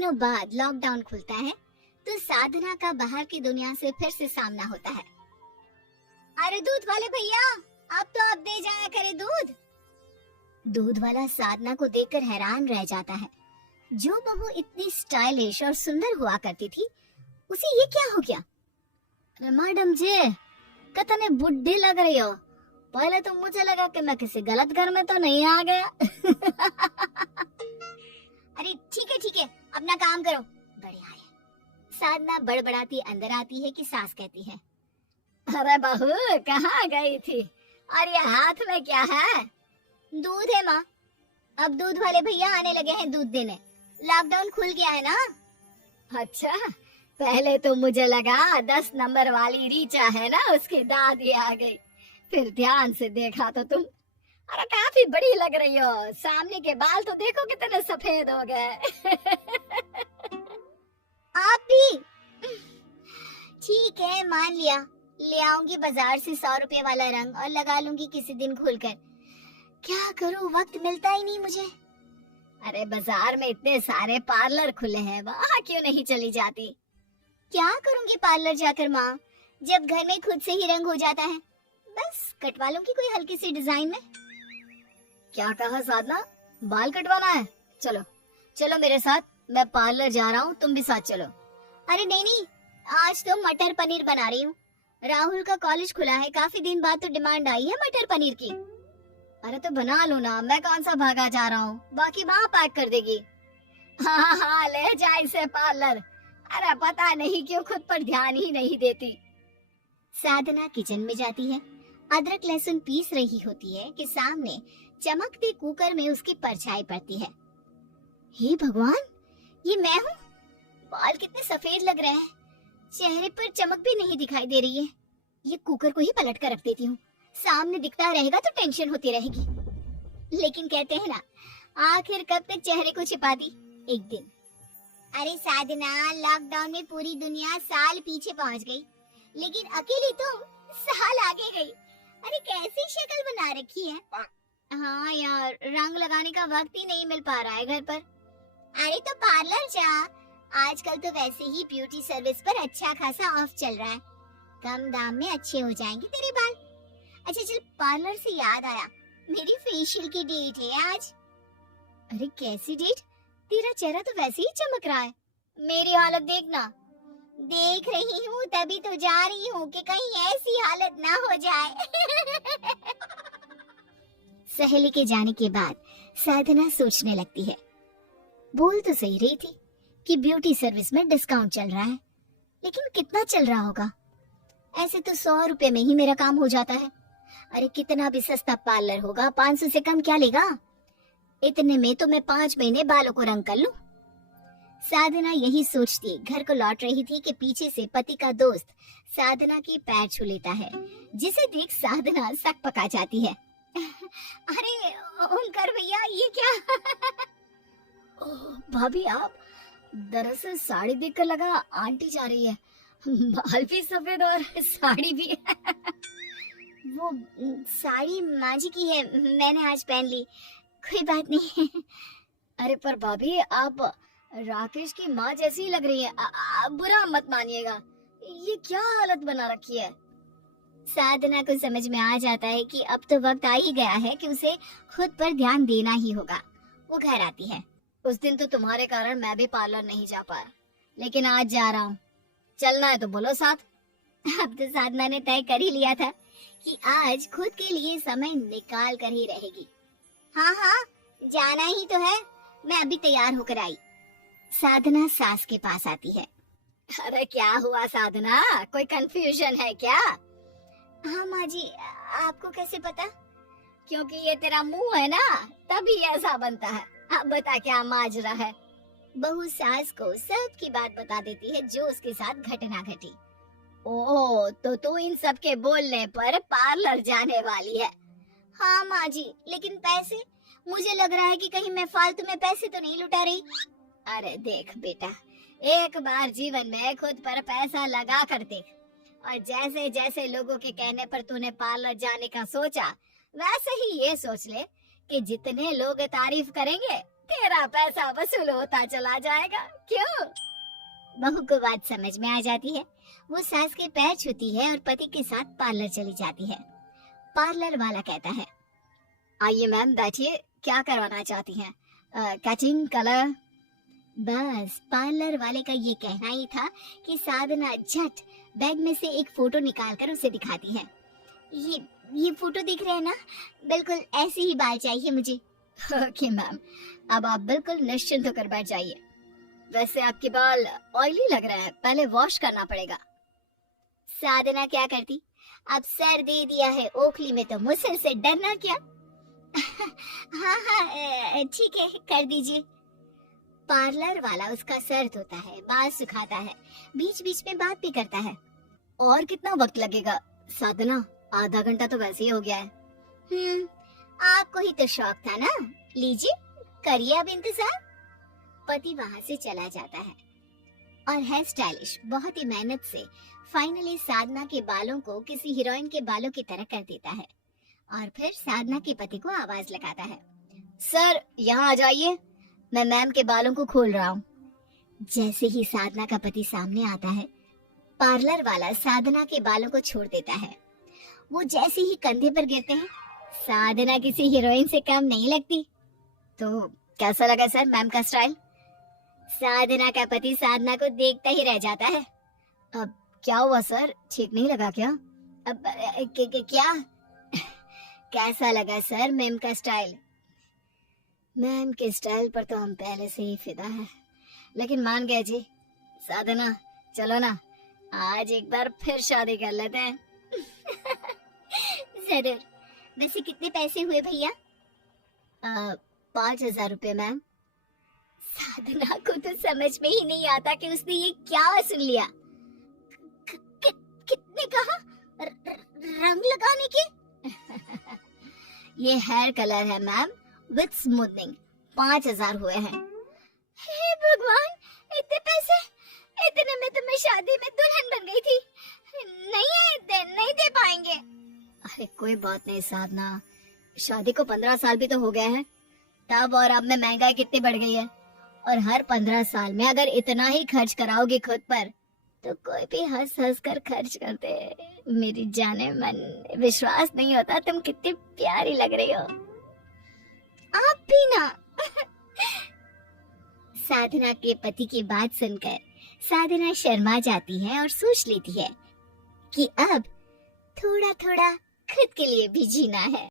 दिनों बाद लॉकडाउन खुलता है तो साधना का बाहर की दुनिया से फिर से सामना होता है। अरे दूध वाले भैया, अब तो आप दे जाया करे दूध। दूध वाला साधना को देखकर हैरान रह जाता है। जो बहू इतनी स्टाइलिश और सुंदर हुआ करती थी, उसे ये क्या हो गया? अरे मैडम जी, कितने बुढ़ी लग रही हो। पहले तो मुझे लगा कि मैं किसी गलत घर में तो नहीं आ गया। अरे ठीक है, अपना काम करो। बढ़िया है। साधना बड़बड़ाती अंदर आती है कि सास कहती है, अरे बहू कहाँ गई थी, और ये हाथ में क्या है? दूध है माँ। अब दूध वाले भैया आने लगे हैं दूध देने। लॉकडाउन खुल गया है ना। अच्छा, पहले तो मुझे लगा 10 नंबर वाली रीचा है ना, उसकी दादी आ गई। फिर ध्यान से देखा तो तुम, अरे काफी बड़ी लग रही हो। सामने के बाल तो देखो कितने सफेद हो गए। आप भी? ठीक है, मान लिया। ले आऊंगी बाजार से 100 रुपए वाला रंग और लगा लूंगी किसी दिन खुलकर। क्या करूं, वक्त मिलता ही नहीं मुझे। अरे बाजार में इतने सारे पार्लर खुले हैं, वहाँ क्यों नहीं चली जाती? क्या करूंगी पार्लर जाकर माँ, जब घर में खुद से ही रंग हो जाता है। बस कटवा लूंगी कोई हल्की सी डिजाइन में। क्या कहा साधना, बाल कटवाना है? चलो चलो मेरे साथ, मैं पार्लर जा रहा हूँ, तुम भी साथ चलो। अरे नहीं, आज तो मटर पनीर बना रही हूँ। राहुल का कॉलेज खुला है, काफी दिन बाद तो डिमांड आई है मटर पनीर की। अरे तो बना लो ना, मैं कौन सा भागा जा रहा हूँ, बाकी माँ पैक कर देगी। हाँ, ले जा इसे पार्लर। अरे पता नहीं क्यों खुद पर ध्यान ही नहीं देती। साधना किचन में जाती है। अदरक लहसुन पीस रही होती है कि सामने चमकते कुकर में उसकी परछाई पड़ती है। हे भगवान, ये मैं हूँ? बाल कितने सफेद लग रहे हैं, चेहरे पर चमक भी नहीं दिखाई दे रही है। ये कुकर को ही पलट कर रख देती हूँ, सामने दिखता रहेगा तो टेंशन होती रहेगी। लेकिन कहते हैं ना, आखिर कब तक चेहरे को छिपा दी, एक दिन। अरे साधना, लॉकडाउन में पूरी दुनिया साल पीछे पहुँच गई, लेकिन अकेली तुम साल आगे गई। अरे कैसी शक्ल बना रखी है। हाँ यार, रंग लगाने का वक्त ही नहीं मिल पा रहा है घर पर। अरे तो पार्लर जा, आजकल तो वैसे ही ब्यूटी सर्विस पर अच्छा खासा ऑफ चल रहा है, कम दाम में अच्छे हो जाएंगे तेरे बाल। अच्छा चल, पार्लर से याद आया, मेरी फेशियल की डेट है आज। अरे कैसी डेट? तेरा चेहरा तो वैसे ही चमक रहा है, मेरी हालत देखना। देख रही हूँ, तभी तो जा रही हूँ कि कहीं ऐसी हालत ना हो जाए। सहेली के जाने के बाद साधना सोचने लगती है, बोल तो सही रही थी कि ब्यूटी सर्विस में डिस्काउंट चल रहा है, लेकिन कितना चल रहा होगा? ऐसे तो 100 रुपए में ही मेरा काम हो जाता है। अरे कितना भी सस्ता पार्लर होगा, 500 से कम क्या लेगा? इतने में तो मैं 5 महीने बालों को रंग कर लूं। साधना यही सोचती घर को लौट रही थी कि पीछे से पति का दोस्त साधना की पैर छू लेता है, जिसे देख साधना सक पका जाती है। अरे ओमकार भैया, ये क्या? भाभी आप? दरअसल साड़ी देखकर लगा आंटी जा रही है, बाल भी सफेद और साड़ी भी। वो साड़ी माँ जी की है, मैंने आज पहन ली, कोई बात नहीं। अरे पर भाभी, आप राकेश की माँ जैसी लग रही है, बुरा मत मानिएगा, ये क्या हालत बना रखी है। साधना को समझ में आ जाता है कि अब तो वक्त आ ही गया है कि उसे खुद पर ध्यान देना ही होगा। वो घर आती है। उस दिन तो तुम्हारे कारण मैं भी पार्लर नहीं जा पाया, लेकिन आज जा रहा हूँ, चलना है तो बोलो साथ। अब तो साधना ने तय कर ही लिया था कि आज खुद के लिए समय निकाल कर ही रहेगी। हाँ, जाना ही तो है, मैं अभी तैयार होकर आई। साधना सास के पास आती है। अरे क्या हुआ साधना, कोई कंफ्यूजन है क्या? हाँ माँ जी, आपको कैसे पता? क्योंकि ये तेरा मुंह है ना, तभी ऐसा बनता है। अब बता क्या माजरा है? बहू सास को सब की बात बता देती है जो उसके साथ घटना घटी। ओह, तो तू इन सब के बोलने पर पार्लर जाने वाली है? हाँ माँ जी, लेकिन पैसे, मुझे लग रहा है कि कहीं मैं फालतू में पैसे तो नहीं लुटा रही। अरे देख बेटा, एक बार जीवन में खुद पर पैसा लगा कर देख, और जैसे जैसे लोगों के कहने पर तूने पार्लर जाने का सोचा, वैसे ही ये सोच ले कि जितने लोग तारीफ करेंगे तेरा पैसा वसूल होता चला जाएगा, क्यों? बहू को बात समझ में आ जाती है। वो सास के पैर छूती है और पति के साथ पार्लर चली जाती है। पार्लर वाला कहता है, आइए मैम बैठिए, क्या करवाना चाहती हैं? Cutting, colour? बस पार्लर वाले का ये कहना ही था कि साधना झट बैग में से एक फोटो निकालकर उसे दिखाती है। ये फोटो दिख रहे हैं ना, बिल्कुल ऐसे ही बाल चाहिए मुझे। ओके मैम, अब आप बिल्कुल निश्चिंत होकर बैठ जाइए। वैसे आपके बाल ऑयली लग रहे हैं, पहले वॉश करना पड़ेगा। साधना क्या करती, अब सर दे दिया है ओखली में तो मुझसे से डरना क्या। हाँ ठीक है, कर दीजिए। पार्लर वाला उसका सर धोता है, बाल सुखाता है, बीच बीच में बात भी करता है। और कितना वक्त लगेगा साधना? आधा घंटा तो वैसे ही हो गया है। आपको ही तो शौक था ना, लीजिए करिए अब इंतजार। पति वहाँ से चला जाता है और हेयर स्टाइलिश बहुत ही मेहनत से फाइनली साधना के बालों को किसी हीरोइन के बालों की तरह कर देता है और फिर साधना के पति को आवाज लगाता है, सर यहाँ आ जाइए, मैं मैम के बालों को खोल रहा हूँ। जैसे ही साधना का पति सामने आता है, पार्लर वाला साधना के बालों को छोड़ देता है। वो जैसे ही कंधे पर गिरते हैं, साधना किसी हीरोइन से कम नहीं लगती। तो कैसा लगा सर मैम का स्टाइल? साधना का पति साधना को देखता ही रह जाता है। अब क्या हुआ सर, ठीक नहीं लगा क्या? अब क्या कैसा लगा सर मैम का स्टाइल? मैम के स्टाइल पर तो हम पहले से ही फिदा है, लेकिन मान गए जी। साधना चलो ना, आज एक बार फिर शादी कर लेते हैं। जरूर। वैसे कितने पैसे हुए भैया? 5,000 रुपए मैम। साधना को तो समझ में ही नहीं आता कि उसने ये क्या सुन लिया। कितने कहा? रंग लगाने के? ये हेयर कलर है मैम विद स्मूथनिंग, 5,000 हुए हैं। हे भगवान, इतने पैसे? इतने में तो मैं शादी में दुल्हन बन गई थी। नहीं दे पाएंगे। अरे कोई बात नहीं साधना, शादी को 15 साल भी तो हो गए हैं। तब और अब में महंगाई कितनी बढ़ गई है, और हर 15 साल में अगर इतना ही खर्च कराओगे खुद पर तो कोई भी हंस हंस कर खर्च करते। मेरी जाने मन, विश्वास नहीं होता तुम कितनी प्यारी लग रही हो। आप भी ना। साधना के पति की बात सुनकर साधना शर्मा जाती है और सोच लेती है कि अब थोड़ा थोड़ा खुद के लिए भी जीना है।